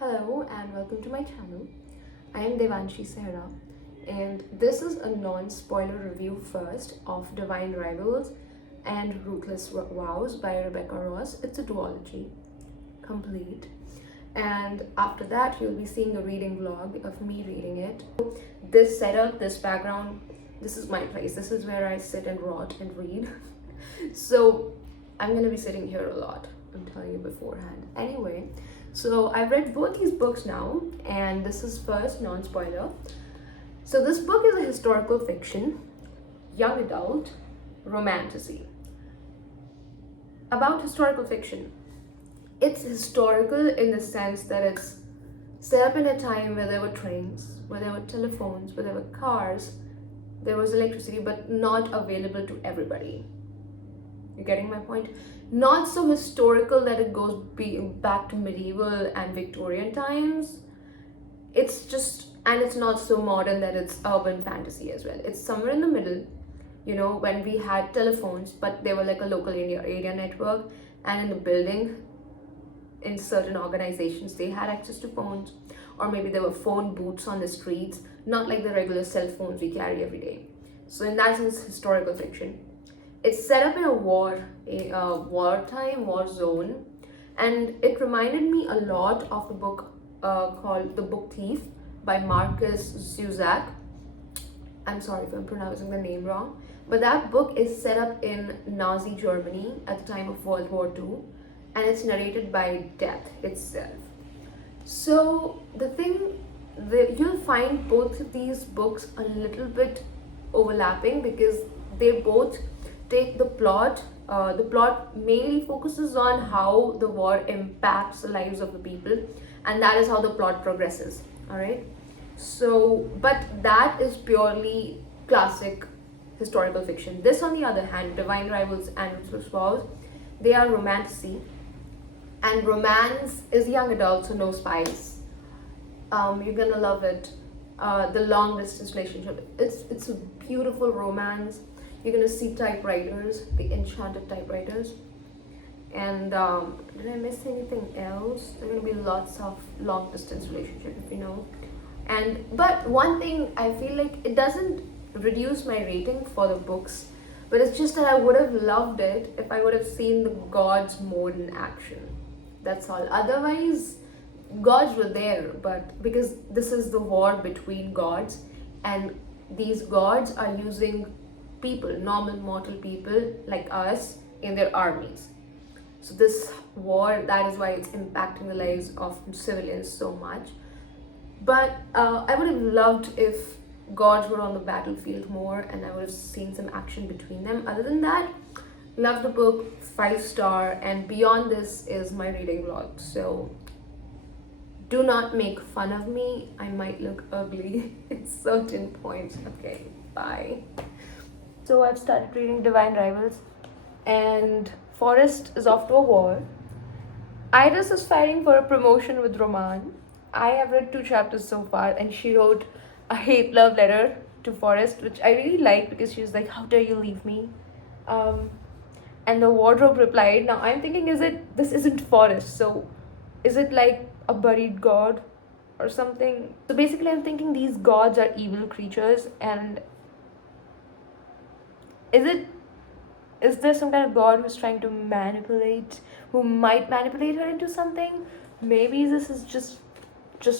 Hello and welcome to my channel. I am Devanshi Sehra and this is a non-spoiler review first of Divine Rivals and Ruthless Vows by Rebecca Ross. It's a duology, complete. And after that you'll be seeing a reading vlog of me reading it. This setup, this background, this is my place. This is where I sit and rot and read. So I'm gonna be sitting here a lot, I'm telling you beforehand. Anyway, so I've read both these books now, and this is first non-spoiler. So this book is a historical fiction, young adult, romantasy. About historical fiction. It's historical in the sense that it's set up in a time where there were trains, where there were telephones, where there were cars, there was electricity, but not available to everybody. You're getting my point? Not so historical that it goes back to medieval and Victorian times. It's just, and it's not so modern that it's urban fantasy as well. It's somewhere in the middle, you know, when we had telephones, but they were like a local area network, and in the building, in certain organizations, they had access to phones, or maybe there were phone booths on the streets, not like the regular cell phones we carry every day. So in that sense, historical fiction. It's set up in a wartime, war zone, and it reminded me a lot of the book called The Book Thief by Marcus Zusak. I'm sorry if I'm pronouncing the name wrong, but that book is set up in Nazi Germany at the time of World War II, and it's narrated by death itself. So the thing that you'll find both of these books a little bit overlapping because they both take the plot. The plot mainly focuses on how the war impacts the lives of the people, and that is how the plot progresses. All right. So, but that is purely classic historical fiction. This, on the other hand, Divine Rivals and Ruthless Vows, they are romantasy, and romance is young adult, so no spice. You're gonna love it. The long distance relationship. It's a beautiful romance. You're gonna see typewriters, the enchanted typewriters. And did I miss anything else? There are gonna be lots of long distance relationship, if you know. But one thing, I feel like it doesn't reduce my rating for the books, but it's just that I would have loved it if I would have seen the gods more in action. That's all. Otherwise, gods were there, but because this is the war between gods, and these gods are using people, normal mortal people like us, in their armies. So this war, that is why it's impacting the lives of civilians so much. But I would have loved if gods were on the battlefield more, and I would have seen some action between them. Other than that, love the book, 5-star, and beyond this is my reading vlog. So do not make fun of me. I might look ugly at certain points. Okay, bye. So I've started reading Divine Rivals, and Forrest is off to a war. Iris is fighting for a promotion with Roman. I have read 2 chapters so far, and she wrote a hate love letter to Forrest, which I really like because she was like, "How dare you leave me?" And the wardrobe replied. Now I'm thinking, this isn't Forrest, so is it like a buried god or something? So basically, I'm thinking these gods are evil creatures, and is there some kind of god who's trying to who might manipulate her into something? Maybe this is just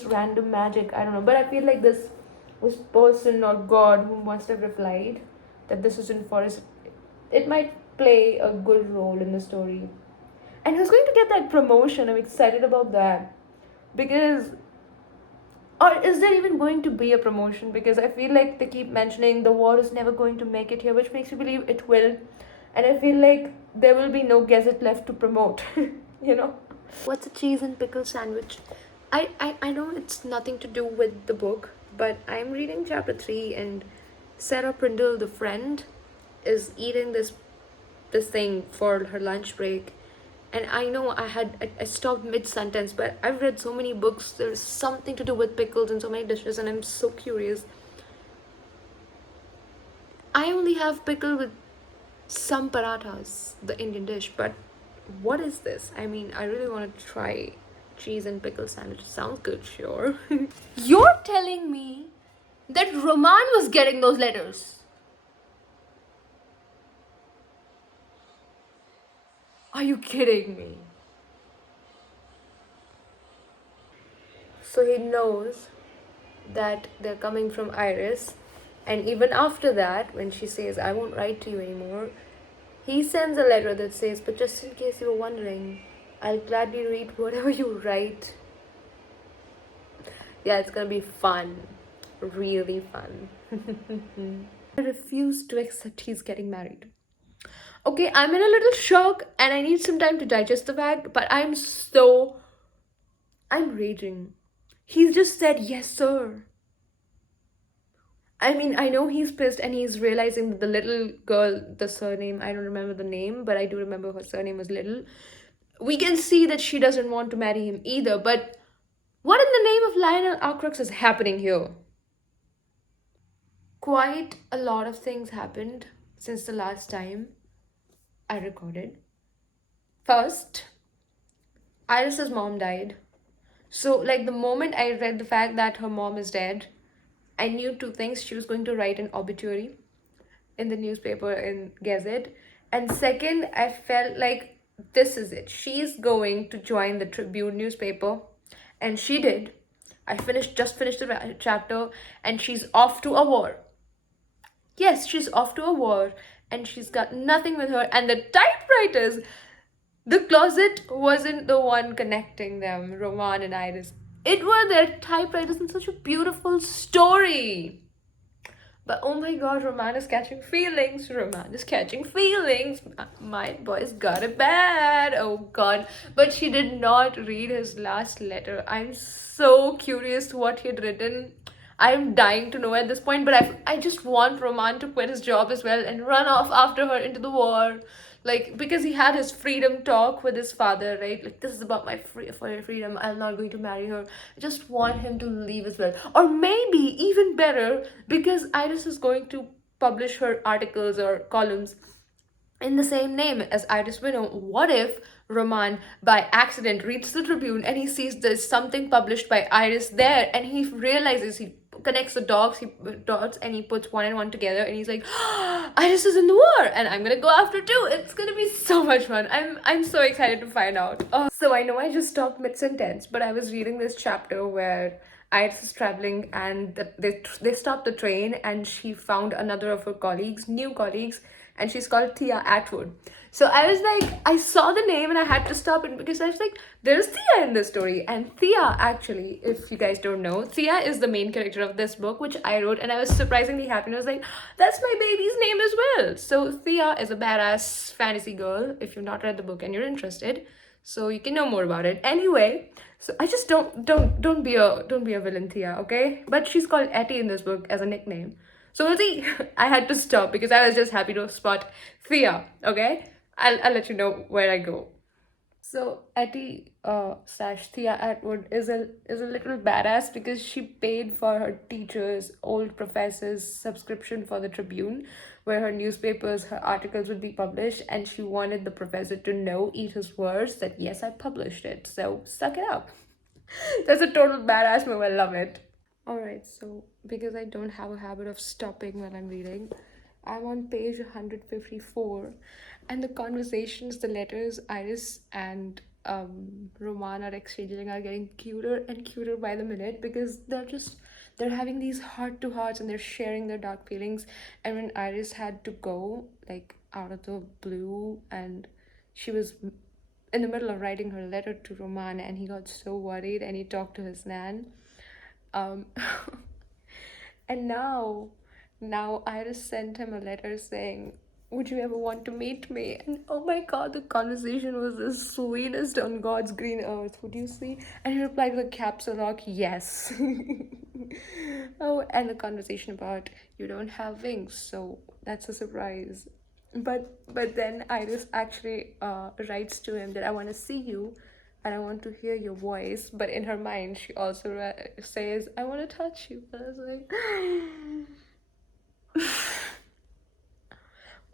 random magic, I don't know. But I feel like this person or god who must have replied that this is in Forest, it might play a good role in the story. And who's going to get that promotion? I'm excited about that. Because, or is there even going to be a promotion? Because I feel like they keep mentioning the war is never going to make it here, which makes me believe it will. And I feel like there will be no Gazette left to promote, you know? What's a cheese and pickle sandwich? I know it's nothing to do with the book, but I'm reading chapter 3, and Sarah Prindle, the friend, is eating this thing for her lunch break. And I know I stopped mid-sentence, but I've read so many books. There's something to do with pickles and so many dishes, and I'm so curious. I only have pickle with some parathas, the Indian dish, but what is this? I mean, I really want to try Cheese and pickle sandwich. Sounds good, sure. You're telling me that Roman was getting those letters? Are you kidding me? So he knows that they're coming from Iris, and even after that, when she says, I won't write to you anymore, he sends a letter that says, but just in case you were wondering, I'll gladly read whatever you write. Yeah, it's gonna be fun. Really fun. I refuse to accept he's getting married. Okay, I'm in a little shock and I need some time to digest the fact, but I'm raging. He's just said, yes, sir. I mean, I know he's pissed and he's realizing that the little girl, the surname, I don't remember the name, but I do remember her surname was Little. We can see that she doesn't want to marry him either, but what in the name of Lionel Arcrux is happening here? Quite a lot of things happened since the last time I recorded. First, Iris's mom died. So, like, the moment I read the fact that her mom is dead, I knew two things. She was going to write an obituary in the newspaper in Gazette. And second, I felt like this is it. She's going to join the Tribune newspaper. And she did. Just finished the chapter and she's off to a war. Yes, she's off to a war and she's got nothing with her. And the typewriters, the closet wasn't the one connecting them, Roman and Iris. It were their typewriters in such a beautiful story. But oh my god, Roman is catching feelings. Roman is catching feelings. My boy's got it bad. Oh god. But she did not read his last letter. I'm so curious what he had written. I'm dying to know at this point, but I just want Roman to quit his job as well and run off after her into the war. Like, because he had his freedom talk with his father, right? Like, this is about my freedom. I'm not going to marry her. I just want him to leave as well. Or maybe even better, because Iris is going to publish her articles or columns in the same name as Iris Winnow. What if Roman by accident reads the Tribune and he sees there's something published by Iris there and he realizes, he connects the dots and he puts one and one together and he's like, oh, Iris is in the war and I'm gonna go after too. It's gonna be so much fun. I'm so excited to find out. So I know I just stopped mid-sentence, but I was reading this chapter where Iris is traveling and they stopped the train and she found another of her new colleagues, and she's called Thea Atwood. So I was like, I saw the name and I had to stop it because I was like, there's Thea in this story. And Thea, actually, if you guys don't know, Thea is the main character of this book, which I wrote, and I was surprisingly happy. And I was like, that's my baby's name as well. So Thea is a badass fantasy girl, if you've not read the book and you're interested. So you can know more about it. Anyway, so I just don't be a villain, Thea, okay? But she's called Etty in this book as a nickname. So see, I had to stop because I was just happy to spot Thea, okay? I'll let you know where I go. So Etty slash Thea Atwood is a little badass because she paid for her teachers, old professors' subscription for the Tribune, where her articles would be published, and she wanted the professor to eat his words, that yes, I published it, so suck it up. That's a total badass move, I love it. Alright, so because I don't have a habit of stopping when I'm reading, I'm on page 154, and the conversations, the letters Iris and Roman are exchanging are getting cuter and cuter by the minute because they're having these heart-to-hearts and they're sharing their dark feelings. And when Iris had to go, like, out of the blue, and she was in the middle of writing her letter to Roman and he got so worried and he talked to his nan. And now Iris sent him a letter saying, would you ever want to meet me? And oh my god, the conversation was the sweetest on God's green earth. Would you see? And he replied with a caps lock, yes. Oh, and the conversation about you don't have wings, so that's a surprise. But then Iris actually writes to him that I want to see you and I want to hear your voice. But in her mind, she also says, I want to touch you. And I was like,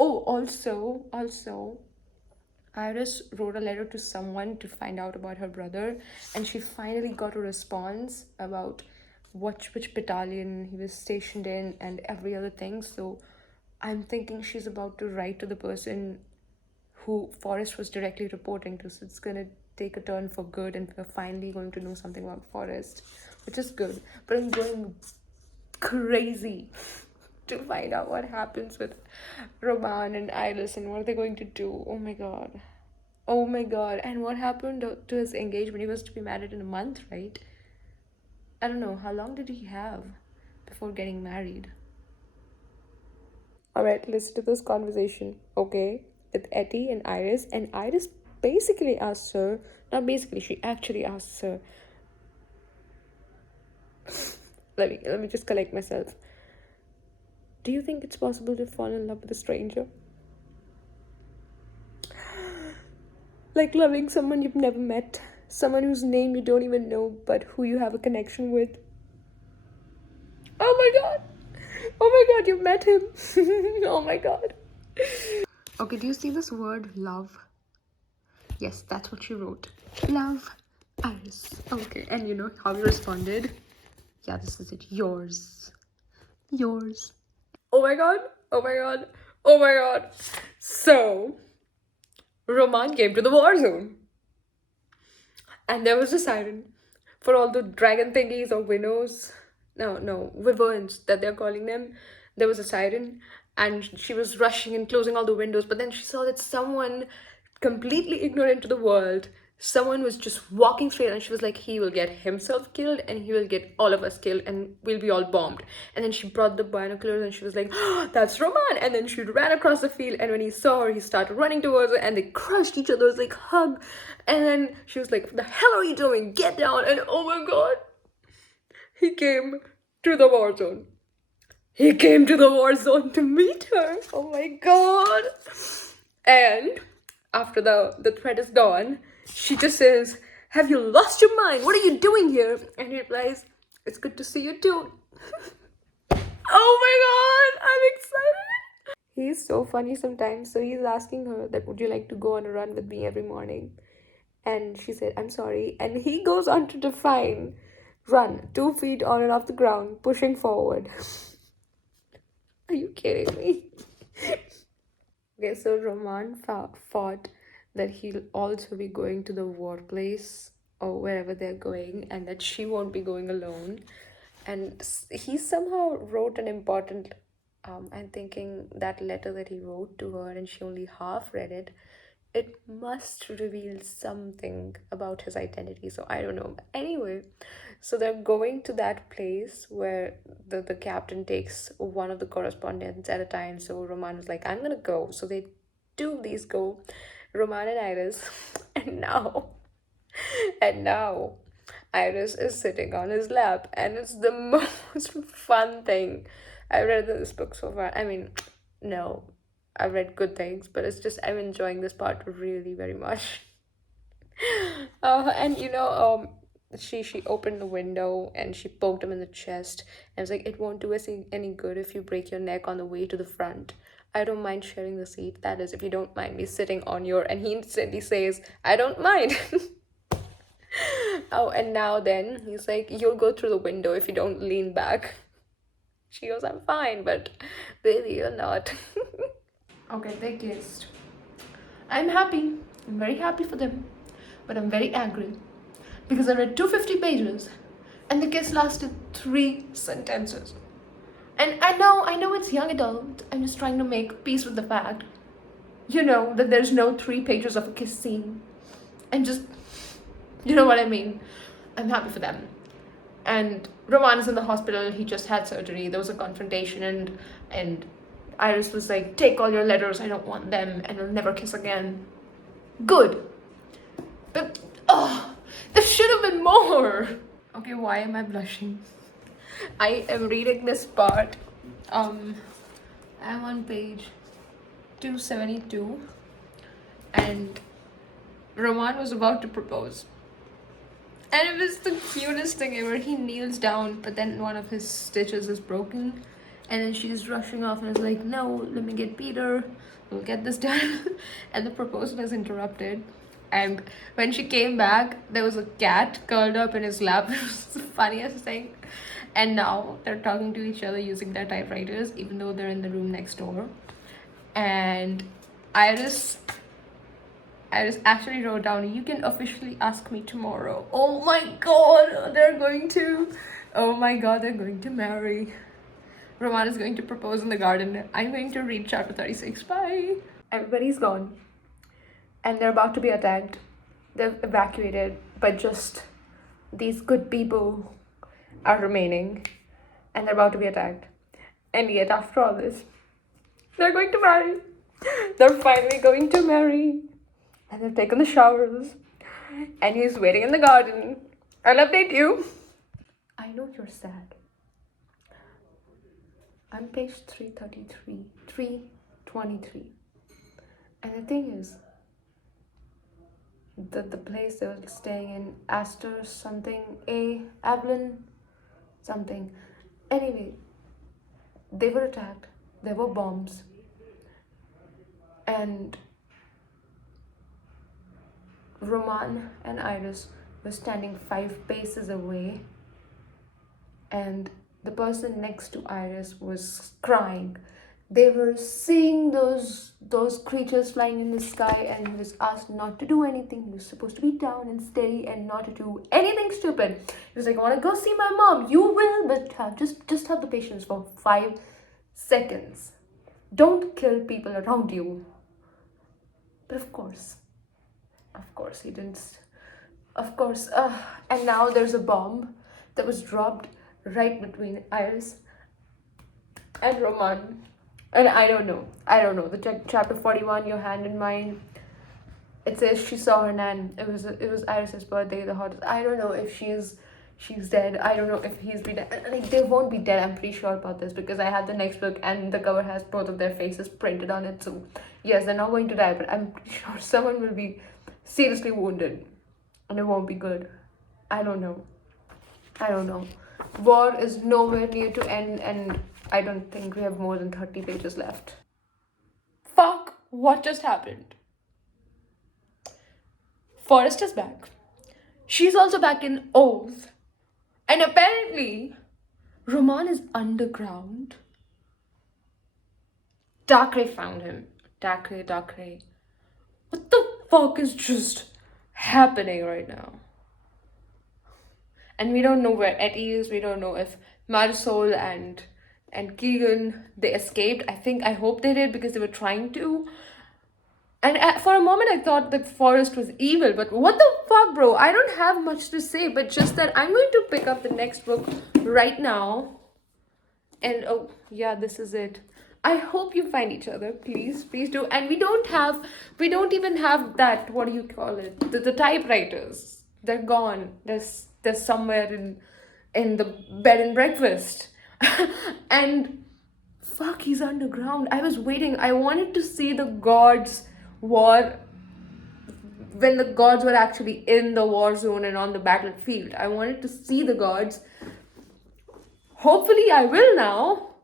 oh, also, Iris wrote a letter to someone to find out about her brother, and she finally got a response about which battalion he was stationed in and every other thing. So I'm thinking she's about to write to the person who Forrest was directly reporting to. So it's gonna take a turn for good, and we're finally going to know something about Forrest, which is good. But I'm going crazy to find out what happens with Roman and Iris and what they're going to do. Oh my god. Oh my god. And what happened to his engagement? He was to be married in a month, right? I don't know. How long did he have before getting married? Alright, listen to this conversation, okay? With Etty and Iris. And Iris basically asks her, not basically, she actually asks her, let me just collect myself. Do you think it's possible to fall in love with a stranger? Like loving someone you've never met, someone whose name you don't even know, but who you have a connection with. Oh my god! Oh my god, you met him! Oh my god. Okay, do you see this word love? Yes, that's what she wrote. Love, Iris. Okay, and you know how you responded? Yeah, this is it. Yours. Yours. Oh my god. Oh my god. Oh my god. So, Roman came to the war zone. And there was a siren for all the dragon thingies or winnows. No, wyverns that they're calling them. There was a siren, and she was rushing and closing all the windows. But then she saw that someone completely ignorant to the world, someone was just walking straight, and she was like, he will get himself killed and he will get all of us killed and we'll be all bombed. And then she brought the binoculars and she was like, oh, that's Roman. And then she ran across the field, and when he saw her, he started running towards her, and they crushed each other's like hug. And then she was like, the hell are you doing? Get down. And oh my god, he came to the war zone. He came to the war zone to meet her. Oh my god. And after the threat is gone, she just says, have you lost your mind? What are you doing here? And he replies, it's good to see you too. Oh my god, I'm excited. He's so funny sometimes. So he's asking her that, would you like to go on a run with me every morning? And she said, I'm sorry. And he goes on to define run 2 feet on and off the ground, pushing forward. Are you kidding me? Okay, so Roman thought that he'll also be going to the war place or wherever they're going, and that she won't be going alone. And he somehow wrote an important, I'm thinking that letter that he wrote to her and she only half read it, it must reveal something about his identity. So I don't know. Anyway, so they're going to that place where the captain takes one of the correspondents at a time. So Roman was like, I'm gonna go. So they two of these go, Roman and Iris. And now Iris is sitting on his lap, and it's the most fun thing I've read in this book so far. I mean, no, I've read good things, but it's just I'm enjoying this part really very much. And you know, she opened the window and she poked him in the chest, and was like, it won't do us any good if you break your neck on the way to the front. I don't mind sharing the seat. That is, if you don't mind me sitting on your. And he instantly says, I don't mind. Oh, and now then he's like, you'll go through the window if you don't lean back. She goes, I'm fine, but baby, you're not. Okay, they kissed. I'm happy. I'm very happy for them. But I'm very angry. Because I read 250 pages and the kiss lasted 3 sentences. And I know it's young adult. I'm just trying to make peace with the fact, you know, that there's no 3 pages of a kiss scene. And just, you know what I mean. I'm happy for them. And Roman is in the hospital. He just had surgery. There was a confrontation, and Iris was like, take all your letters. I don't want them, and we'll never kiss again. Good. But, there should have been more. Okay, why am I blushing? I am reading this part. I'm on page 272, and Roman was about to propose. And it was the cutest thing ever. He kneels down, but then one of his stitches is broken. And then she's rushing off and is like, no, let me get Peter. we'll get this done. And the proposal is interrupted. And when she came back, there was a cat curled up in his lap. It was the funniest thing. And now they're talking to each other using their typewriters, even though they're in the room next door. And Iris actually wrote down, "You can officially ask me tomorrow." Oh my god, they're going to. Oh my god, they're going to marry. Roman is going to propose in the garden. I'm going to read chapter 36. Bye. Everybody's gone. And they're about to be attacked. They've evacuated, but just these good people are remaining. And they're about to be attacked. And yet, after all this, they're going to marry. They're finally going to marry. And they've taken the showers. And he's waiting in the garden. I'll update you. I know you're sad. I'm page 333, 323. And the thing is, the place they were staying in, Astor something, Avalon something. Anyway, they were attacked. There were bombs. And Roman and Iris were standing 5 paces away. And the person next to Iris was crying. They were seeing those creatures flying in the sky, and he was asked not to do anything. He was supposed to be down and steady and not to do anything stupid. He was like, "I want to go see my mom." "You will, but just have the patience for 5 seconds. Don't kill people around you." But of course he didn't. Of course. And now there's a bomb that was dropped right between Iris and Roman. And I don't know. The chapter 41, Your Hand in Mine. It says she saw her nan. It was Iris's birthday, the hottest. I don't know if she's dead. I don't know if he's been dead. Like, they won't be dead. I'm pretty sure about this because I have the next book and the cover has both of their faces printed on it. So yes, they're not going to die, but I'm pretty sure someone will be seriously wounded, and it won't be good. I don't know. War is nowhere near to end, and I don't think we have more than 30 pages left. Fuck, what just happened? Forrest is back. She's also back in Oath. And apparently, Roman is underground. Dacre found him. Dacre. What the fuck is just happening right now? And we don't know where Etty is. We don't know if Marisol and Keegan, they escaped. I hope they did because they were trying to. And for a moment I thought that Forrest was evil, but what the fuck, bro? I don't have much to say, but just that I'm going to pick up the next book right now. And oh yeah, this is it. I hope you find each other, please do. And we don't even have that, what do you call it? The typewriters. They're gone. They're somewhere in the bed and breakfast. And fuck, he's underground. I was waiting. I wanted to see the gods war when the gods were actually in the war zone and on the battlefield. I wanted to see the gods. Hopefully I will now.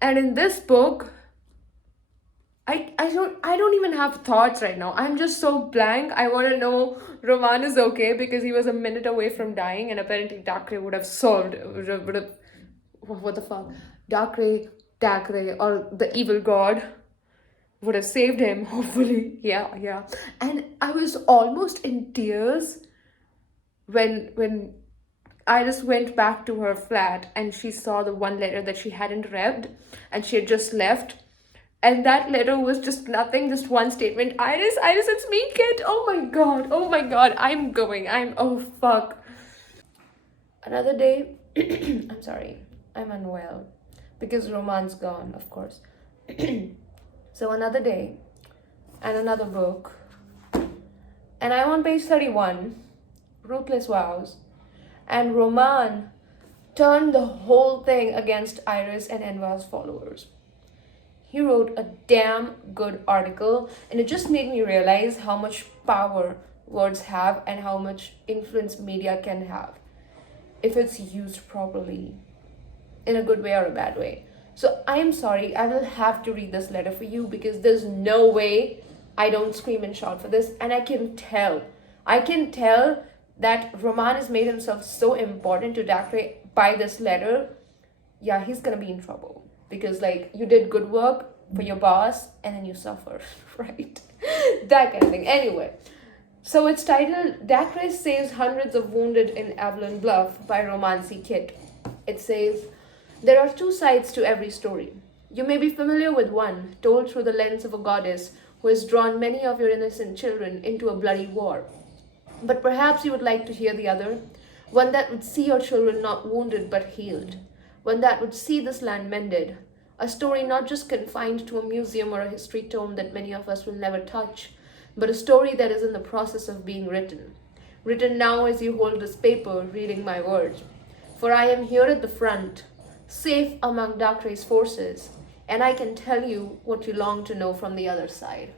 And in this book, I don't even have thoughts right now. I'm just so blank. I want to know Roman is okay because he was a minute away from dying, and apparently Dacre would have solved, what the fuck? Dacre, or the evil god would have saved him, hopefully. Yeah. And I was almost in tears when Iris went back to her flat and she saw the one letter that she hadn't read and she had just left. And that letter was just nothing, just one statement. Iris, it's me, Kitt. Oh my god, oh fuck. Another day, I'm sorry, I'm unwell because Roman's gone, of course. So another day and another book. And I'm on page 31, Ruthless Vows. And Roman turned the whole thing against Iris and Enva's followers. He wrote a damn good article, and it just made me realize how much power words have and how much influence media can have if it's used properly, in a good way or a bad way. So I am sorry, I will have to read this letter for you because there's no way I don't scream and shout for this. And I can tell that Roman has made himself so important to Dacre by this letter. Yeah, he's gonna be in trouble because like you did good work for your boss and then you suffer, right? That kind of thing. Anyway, so it's titled Dacre Saves Hundreds of Wounded in Avalon Bluff by Romancy Kitt. It says, there are two sides to every story. You may be familiar with one, told through the lens of a goddess who has drawn many of your innocent children into a bloody war. But perhaps you would like to hear the other, one that would see your children not wounded but healed, one that would see this land mended, a story not just confined to a museum or a history tome that many of us will never touch, but a story that is in the process of being written. Written now as you hold this paper, reading my words. For I am here at the front, safe among Dacre's forces, and I can tell you what you long to know from the other side.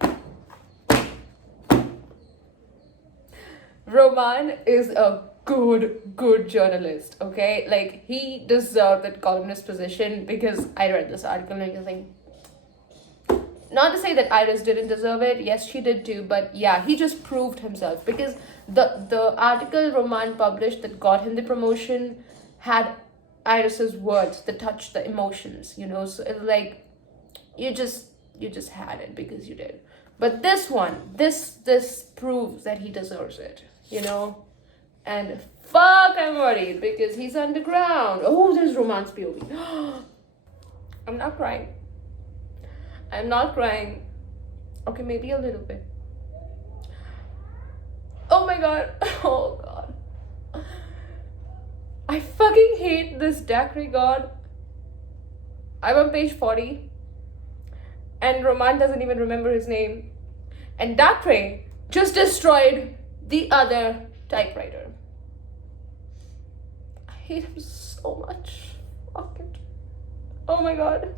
Roman is a good journalist, okay? Like, he deserved that columnist position because I read this article and I was like, not to say that Iris didn't deserve it, yes, she did too, but yeah, he just proved himself because the article Roman published that got him the promotion had Iris's words that touched the emotions, you know, so it's like, you just had it because you did. But this one, this proves that he deserves it, you know? And fuck, I'm worried because he's underground. Oh, there's Roman's POV. I'm not crying. I'm not crying. Okay, maybe a little bit. Oh my god. Oh god. I fucking hate this Dacre god. I'm on page 40. And Roman doesn't even remember his name. And Dacre just destroyed the other typewriter. I hate him so much. Fuck it. Oh my god.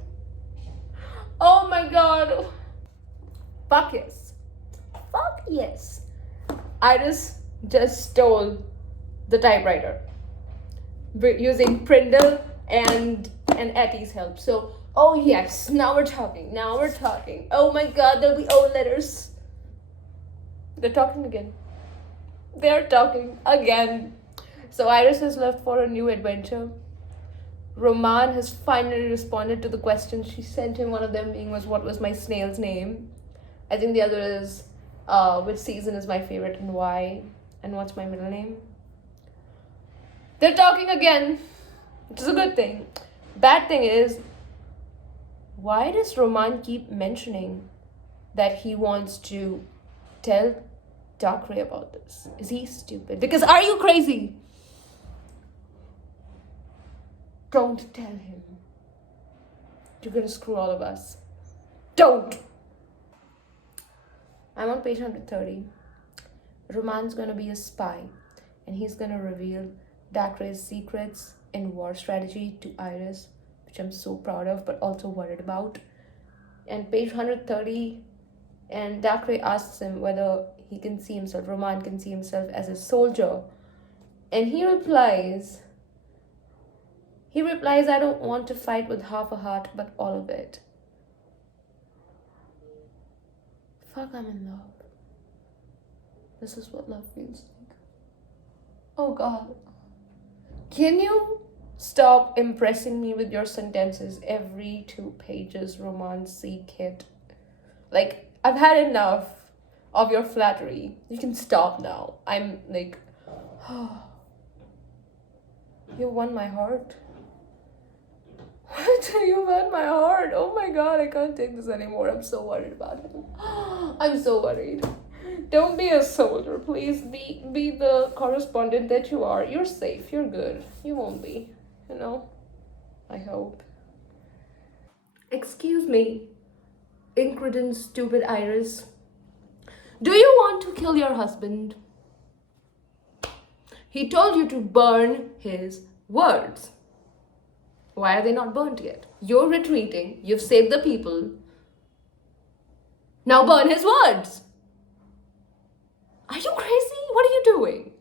Oh my god. Fuck yes. Fuck yes. Iris just stole the typewriter using Prindle and Ettie's help. So, oh yes, now we're talking. Oh my god, there'll be old letters. They're talking again. So Iris has left for a new adventure. Roman has finally responded to the questions she sent him. One of them being was, what was my snail's name? I think the other is, which season is my favorite and why? And what's my middle name? They're talking again, which is a good thing. Bad thing is, why does Roman keep mentioning that he wants to tell Dacre about this? Is he stupid? Because are you crazy? Don't tell him. You're gonna screw all of us. Don't! I'm on page 130. Roman's gonna be a spy, and he's gonna reveal Dacre's secrets in war strategy to Iris, which I'm so proud of, but also worried about. And page 130, and Dacre asks him whether he can see himself, Roman can see himself as a soldier. And he replies, I don't want to fight with half a heart, but all of it. Fuck, I'm in love. This is what love feels like. Oh god. Can you stop impressing me with your sentences every 2 pages, Romancy Kitt? Like, I've had enough of your flattery. You can stop now. I'm like, oh, you won my heart. What? You won my heart. Oh my god, I can't take this anymore. I'm so worried about him. I'm so worried. Don't be a soldier, please. Be the correspondent that you are. You're safe. You're good. You won't be. You know? I hope. Excuse me, incredent stupid Iris. Do you want to kill your husband? He told you to burn his words. Why are they not burnt yet? You're retreating. You've saved the people. Now burn his words. Are you crazy? What are you doing?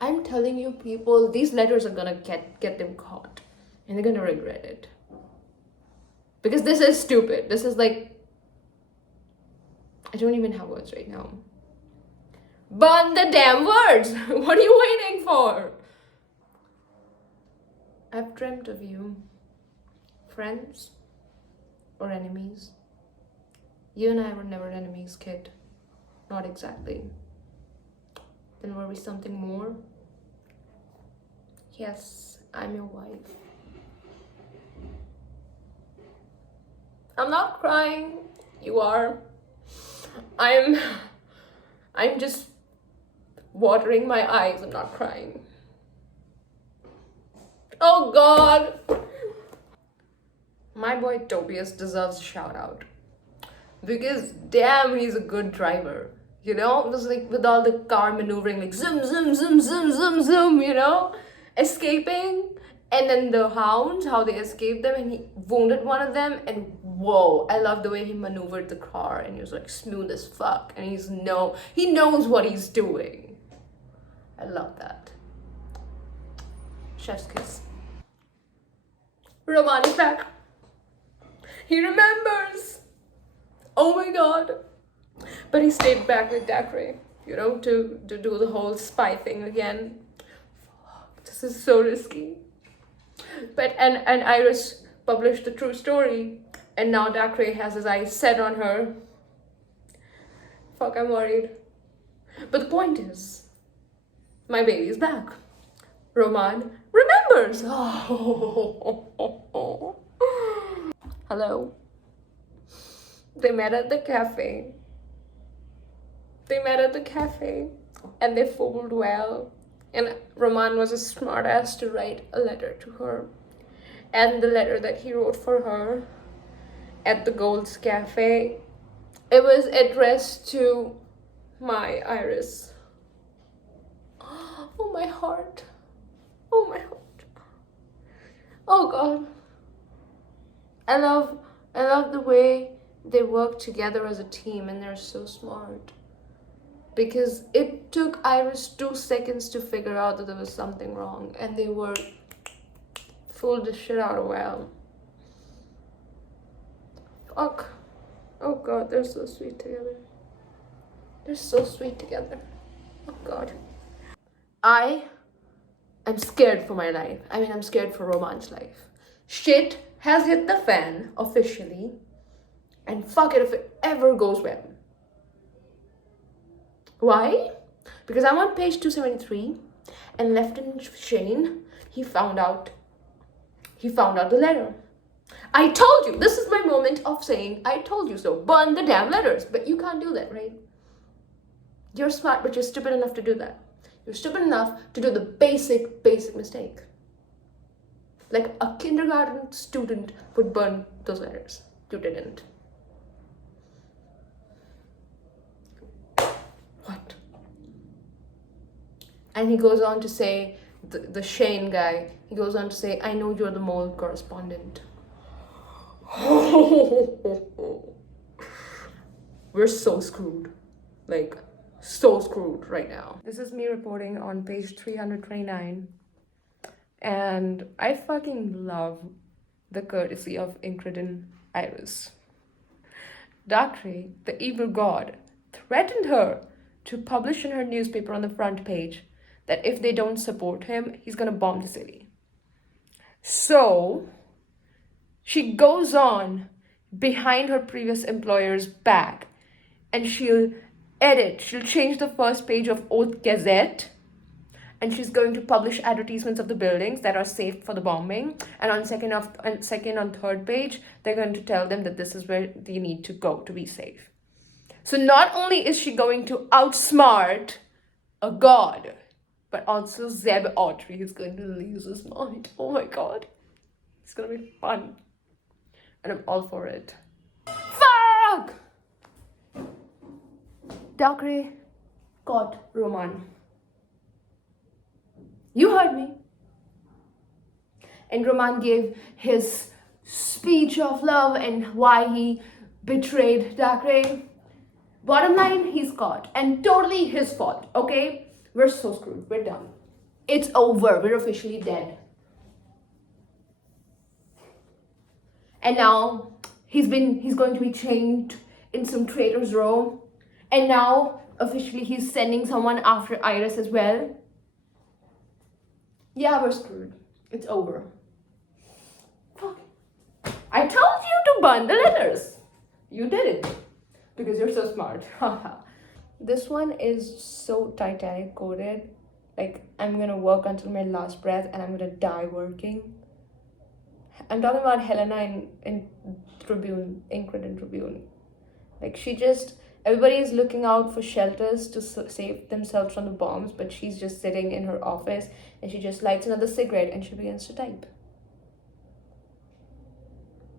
I'm telling you, people, these letters are gonna get them caught. And they're gonna regret it. Because this is stupid. This is like, I don't even have words right now. Burn the damn words! What are you waiting for? I've dreamt of you. Friends or enemies? You and I were never enemies, Kitt. Not exactly. Then were we something more? Yes, I'm your wife. I'm not crying. You are. I'm just watering my eyes. I'm not crying. Oh God. My boy Tobias deserves a shout out. Because damn, he's a good driver. You know, just like with all the car maneuvering, like zoom, zoom, zoom, zoom, zoom, zoom, you know, escaping. And then the hounds, how they escaped them, and he wounded one of them. And whoa, I love the way he maneuvered the car, and he was like smooth as fuck. And he knows what he's doing. I love that. Chef's kiss. Roman is back. He remembers. Oh my God. But he stayed back with Dacre, you know, to do the whole spy thing again. Fuck, this is so risky. But and Iris published the true story, and now Dacre has his eyes set on her. Fuck, I'm worried. But the point is, my baby is back. Roman remembers. Oh. Hello. They met at the cafe. And they fooled well. And Roman was a smart ass to write a letter to her. And the letter that he wrote for her at the Gold's Cafe, it was addressed to my Iris. Oh, my heart. Oh, my heart. Oh, God. I love the way they work together as a team, and they're so smart. Because it took Iris 2 seconds to figure out that there was something wrong, and they were fooled the shit out of well. Fuck. Oh God, they're so sweet together. Oh God. I am scared for my life. I mean, I'm scared for Roman's life. Shit has hit the fan officially, and fuck it if it ever goes well. Why? Because I'm on page 273, and Lieutenant Shane, he found out the letter. I told you, this is my moment of saying, I told you so. Burn the damn letters. But you can't do that, right? You're smart, but you're stupid enough to do that. You're stupid enough to do the basic mistake. Like a kindergarten student would burn those letters. You didn't. What? And he goes on to say, the Shane guy, he goes on to say, I know you're the mole correspondent. We're so screwed. Like, so screwed right now. This is me reporting on page 329. And I fucking love the courtesy of Ingrid and Iris. Dacre, the evil god, threatened her to publish in her newspaper on the front page that if they don't support him, he's gonna bomb the city. So she goes on behind her previous employer's back, and she'll change the first page of Oath Gazette, and she's going to publish advertisements of the buildings that are safe for the bombing. And on second and third page, they're going to tell them that this is where they need to go to be safe. So not only is she going to outsmart a god, but also Zeb Autry is going to lose his mind. Oh my God. It's going to be fun. And I'm all for it. Fuck! Dacre got Roman. You heard me. And Roman gave his speech of love and why he betrayed Dacre. Bottom line, he's caught. And totally his fault, okay? We're so screwed. We're done. It's over. We're officially dead. And now He's going to be chained in some traitor's row, and now officially he's sending someone after Iris as well. Yeah, we're screwed. It's over. Fuck. I told you to burn the letters. You did it because you're so smart. This one is so Titanic coded. Like, I'm gonna work until my last breath and I'm gonna die working. I'm talking about Helena in Tribune, Ingrid in Tribune. Like, everybody is looking out for shelters to save themselves from the bombs, but she's just sitting in her office and she just lights another cigarette and she begins to type.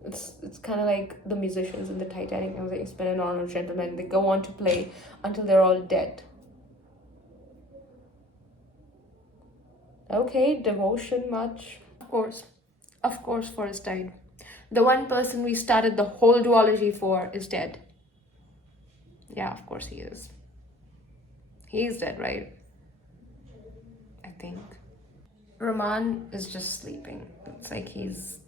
It's kind of like the musicians in the Titanic. I was like, spend an honor, gentlemen. They go on to play until they're all dead. Okay, devotion much. Of course, Forrest died. The one person we started the whole duology for is dead. Yeah, of course he is. He's dead, right? I think. Roman is just sleeping. It's like he's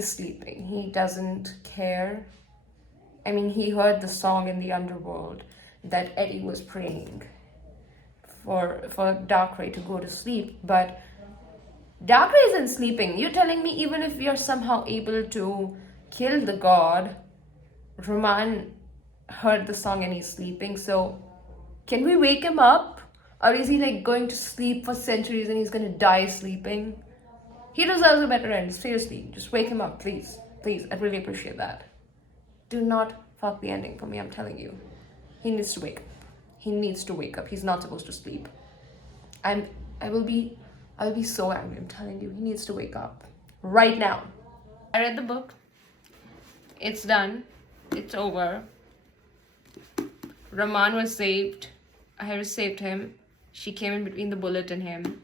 sleeping. He doesn't care. I mean, he heard the song in the underworld that Eddie was praying for Darkrai to go to sleep, but Darkrai isn't sleeping. You're telling me even if we are somehow able to kill the god, Roman heard the song and he's sleeping, so can we wake him up? Or is he like going to sleep for centuries and he's gonna die sleeping? He deserves a better end. Seriously, just wake him up, please. Please, I'd really appreciate that. Do not fuck the ending for me, I'm telling you. He needs to wake up. He needs to wake up. He's not supposed to sleep. I will be so angry, I'm telling you. He needs to wake up. Right now. I read the book. It's done. It's over. Raman was saved. Iris saved him. She came in between the bullet and him.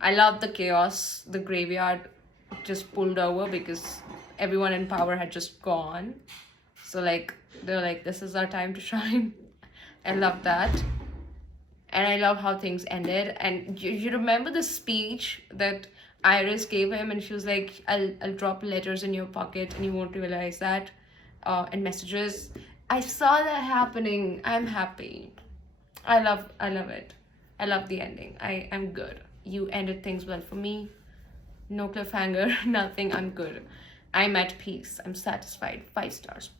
I love the chaos. The graveyard just pulled over because everyone in power had just gone. So like, they're like, this is our time to shine. I love that. And I love how things ended. And you remember the speech that Iris gave him, and she was like, I'll drop letters in your pocket and you won't realize that. And messages. I saw that happening. I'm happy. I love it. I love the ending. I'm good. You ended things well for me. No cliffhanger, nothing. I'm good. I'm at peace. I'm satisfied. 5 stars.